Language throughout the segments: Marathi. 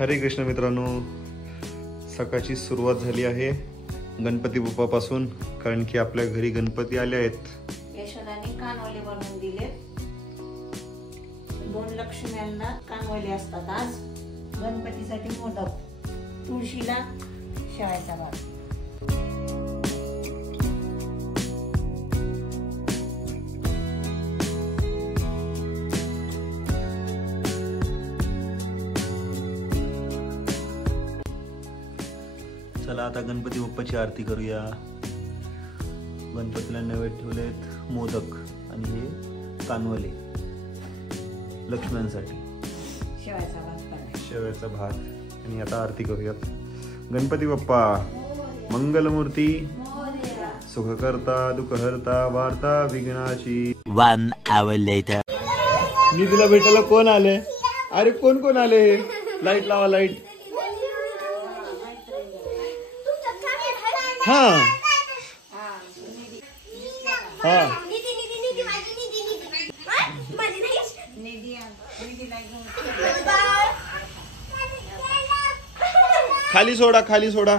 हरे कृष्ण मित्रांनो, सकाळची सुरुवात झाली आहे गणपती बाप्पापासून, कारण की आपल्या घरी गणपती आले आहेत. यशोदाने कानवले बनवून दिले. 2 लक्ष्म्यांना कानवले असतात. आज गणपतीसाठी मोदक, तुळशीला शेवायचा भात. चला आता गणपती बाप्पाची आरती करूया. गणपतीला नैवेद्य ठेवलेत मोदक आणि हे कानवले लक्ष्म्यांसाठी शेवयाचा भात. आणि आता आरती करूयात. गणपती बाप्पा मंगलमूर्ती, सुखकर्ता दुःखहर्ता वार्ता विघ्नाची. 1 hour later. मी तुला भेटायला कोण आले? अरे कोण आले? लाईट लावा, लाईट. हा हा खाली सोडा, खाली सोडा.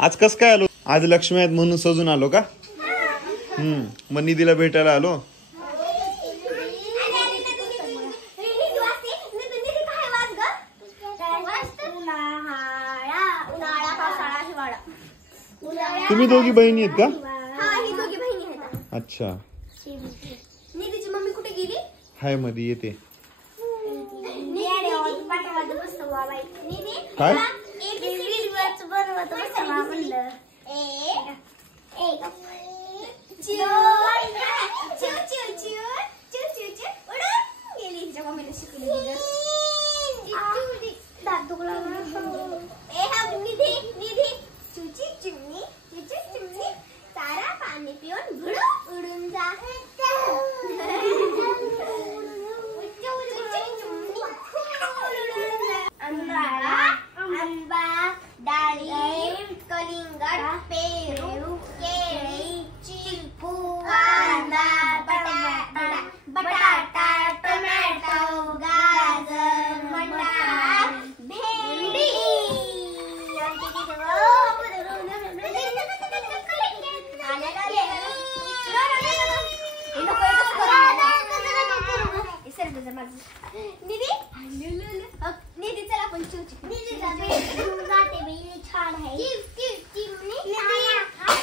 आज कस काय आलो? आज लक्ष्मी आहेत म्हणून सजून आलो का? मग निधीला भेटायला आलो. तुम्ही दोघी बहिणी आहेत का? अच्छा. निधीची मम्मी कुठे गेली? हाय मध्ये येते. काय? तारा पाणी पिऊन उडून जा. आंबा, डाळिंब, कलिंगड, पेरू, केळी, चिकू, कांदा, बटाटा, टोमॅटो, गाजर, मटार, भेंडी. निधी चला आपण छान आहे.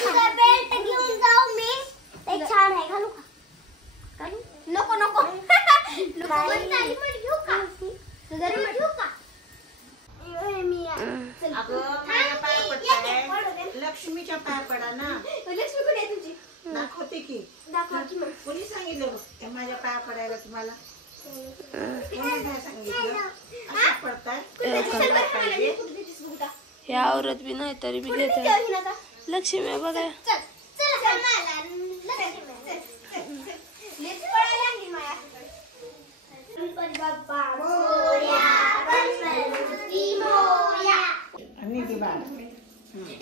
तुझा बेल्ट घेऊन जाऊ मी. ते छान आहे. घालू का? नको नको. घेऊ का? घेऊ का? लक्ष्मीच्या पाय पडा ना. लक्ष्मी कुठे आहे तुझी? दाखवते की. दाखवा की मग. कोणी सांगितलं बघ माझ्या पाया पडायला तुम्हाला? कोणी सांगितलं? असं पडताय. हे आवरत बी नाही तरी बी घेत. लक्ष्मी बघा.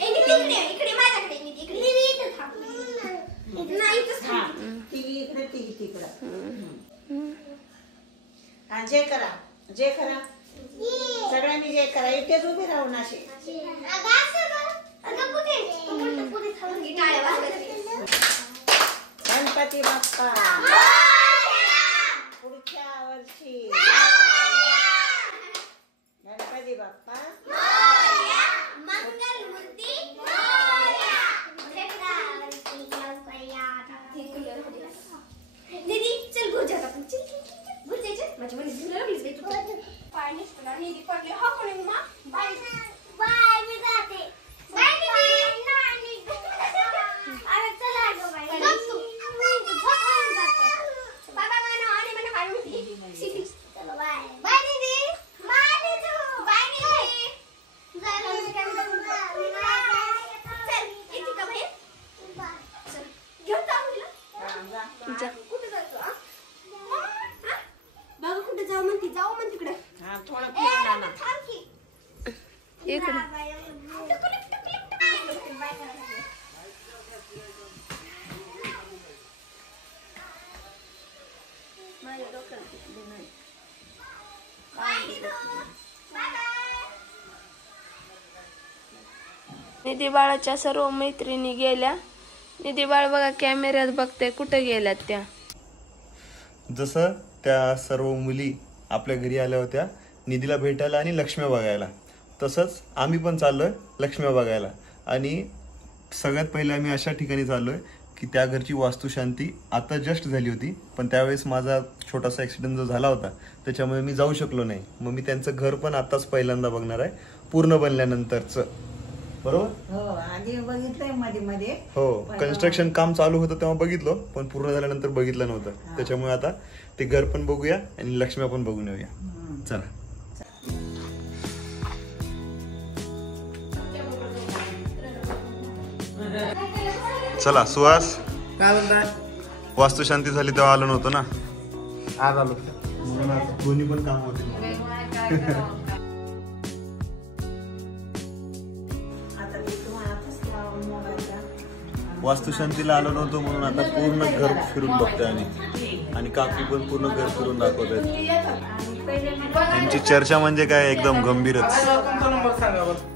इकडे माझ्याकडे जे करा, जे करा, सगळ्यांनी जे करा. इथेच उभे राहून असे. गणपती बाप्पा पुढच्या वर्षी. गणपती बाप्पा निधी चल गुरजात आपण. माझ्या मनी पाणी निधी पडले. हा कोणी मा बाय बाय. मी जाते. बाय निधी. अरे चला गो बाय. बाबा मला आणि मला काढून दे. चलो बाय बाय निधी. बाय निधू. बाय निधी. चल इथे का बाहेर. चल घेऊन जाऊ. कुठे जायचं? बाबा कुठे जाऊ म्हणते? जाऊ म्हण तिकडे. इकडे माझ्या डोक्याला दुखलं नाही. निधी बाळाच्या सर्व मैत्रिणी गेल्या. निधी बाळ बघा कॅमेऱ्यात बघते कुठे गेल्यात त्या. जसं त्या सर्व मुली आपल्या घरी आल्या होत्या निधीला भेटायला आणि लक्ष्म्या बघायला, तसंच आम्ही पण चाललोय लक्ष्म्या बघायला. आणि सगळ्यात पहिले आम्ही अशा ठिकाणी चाललोय की त्या घरची वास्तुशांती आता जस्ट झाली होती, पण त्यावेळेस माझा छोटासा ॲक्सिडेंट जो झाला होता त्याच्यामुळे मी जाऊ शकलो नाही. मग मी त्यांचं घर पण आताच पहिल्यांदा बघणार आहे, पूर्ण बनल्यानंतरचं. बरोबर? हो आधी बघितलंय मध्ये मध्ये. हो, कन्स्ट्रक्शन काम चालू होतं तेव्हा बघितलं, पण पूर्ण झाल्यानंतर बघितलं नव्हतं. त्याच्यामुळे आता ते घर पण बघूया आणि लक्ष्म्या पण बघून येऊया. चला. चला सुहास, काय म्हणताय? वास्तुशांती झाली तेव्हा आलो नव्हतो ना, आज आलो. म्हणून आज दोन्ही पण काम होते. आता ते तुम्हाला कसला मोबाईलचा वास्तुशांतीला आलो नव्हतो म्हणून आता पूर्ण घर फिरून बघतोय आणि काकी पण पूर्ण घर फिरून दाखवत आहेत. त्यांची चर्चा म्हणजे काय एकदम गंभीरच. तुमचा नंबर सांगा बरं.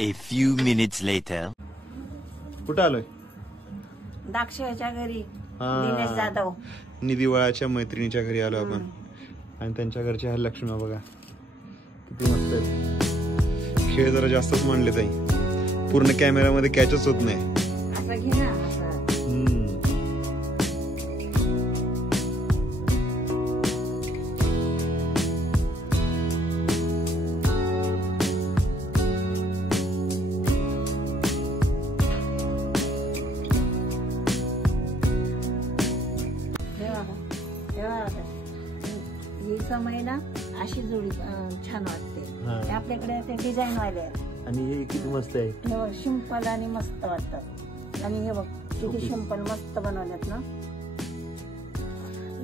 A few minutes later. कुठं आलोय? दाक्षाच्या घरी हा. दिनेश जाधव. निधीवाळाच्या मैत्रिणीच्या घरी आलो आपण. आणि त्यांच्या घरच्या ह्या लक्ष्म्या बघा किती मस्त आहेत. खेळ जरा जास्तच मांडले ताई, पूर्ण कॅमेरामध्ये कॅचच होत नाही. असं घे ना असं. ही समय ना अशी जोडी छान वाटते. हा. आपल्याकडे ते डिझाईन वाले आहेत. आणि हे किती मस्त आहे. हे बघ सिंपल आणि मस्त वाटतात. आणि हे बघ किती सिंपल मस्त बनवल्यात ना.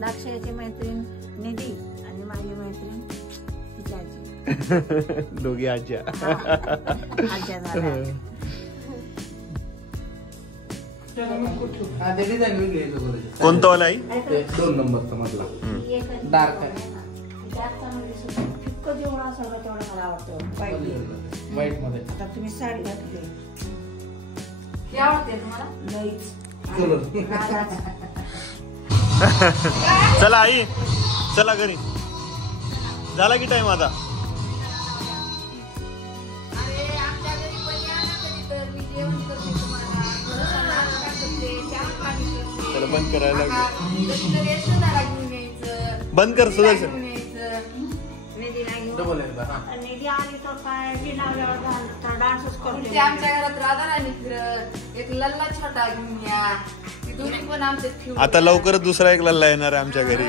दाक्षाची मैत्रीण निधी आणि माझी मैत्रीण तिची आजी. दोघी आज्या. आज्या झाल्या. हा, ते डिझाईन वेगळी आहे थोडी. कोणतं वाला आई? ते 2 नंबरचा मधला डार्क आहे. इतकं जेवढं असेल का तेवढं मला आवडतं. पाहिजे व्हाईट मध्ये आता तुम्ही साडी घातली आवडते तुम्हाला? नाहीच. चला आई, चला घरी. झाला की टाइम आता? अरे आमच्या घरी पण या ना कधी तर मी जेवण करते तुम्हाला. थोडंसं नाश्ता करते, चहा पाणी करते. त्याला बंद करायला लागेल. कधीतरी यशोदाला घेऊन यायचं. बंद कर सुदर्शन. घेऊन यायचं. डबल आहे का? निधी आली तर काय मी लावल्यावर झालं तर डान्सच ते करते. आमच्या घरात राधा राणी फिरत एक लल्ला छोटा घेऊन या. दोन्ही पण आमचे ठेवून आता लवकरच दुसरा एक लल्ला येणार आहे आमच्या घरी.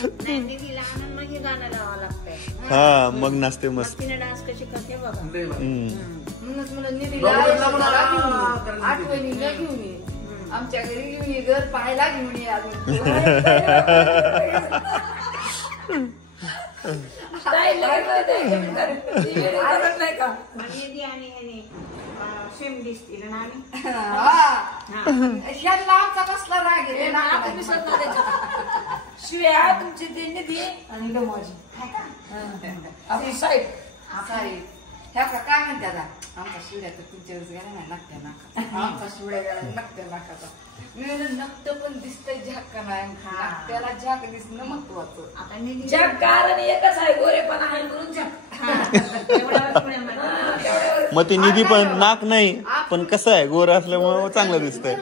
नाही निधीला आणून मग हे गाणं लावावं लागतंय. हा मग नाचते मस्त. तिने डान्स कशी करते बघा. म्हणूनच म्हणून निधीला आठवणीला घेऊन ये, आमच्या घरी घेऊन ये, घर पाहायला घेऊन ये अजून. मग निधी आणि ह्याने सेम दिसतील ना आम्ही. ह्याला आमचा कसला राग आहे रे, शिवाय तुमची ती निधी आणि डोमाजी आपली साईड ह्या का काय म्हणते आता आमचा शिवड्या तर तुमच्या वेळेस गेला नाही नाकत्या नाका, आमचा शिवड्या गेला नाकत्या नाकाचा. मी नक्त पण दिसतंय झाक का नाही, नाकत्याला झाक दिसणं महत्वाचं. आता निधी झाक कारण एकच आहे, गोरेपणा आहे म्हणून झाक. मग ते निधी पण नाक नाही पण कसं आहे गोर असल्यामुळे चांगलं दिसतंय.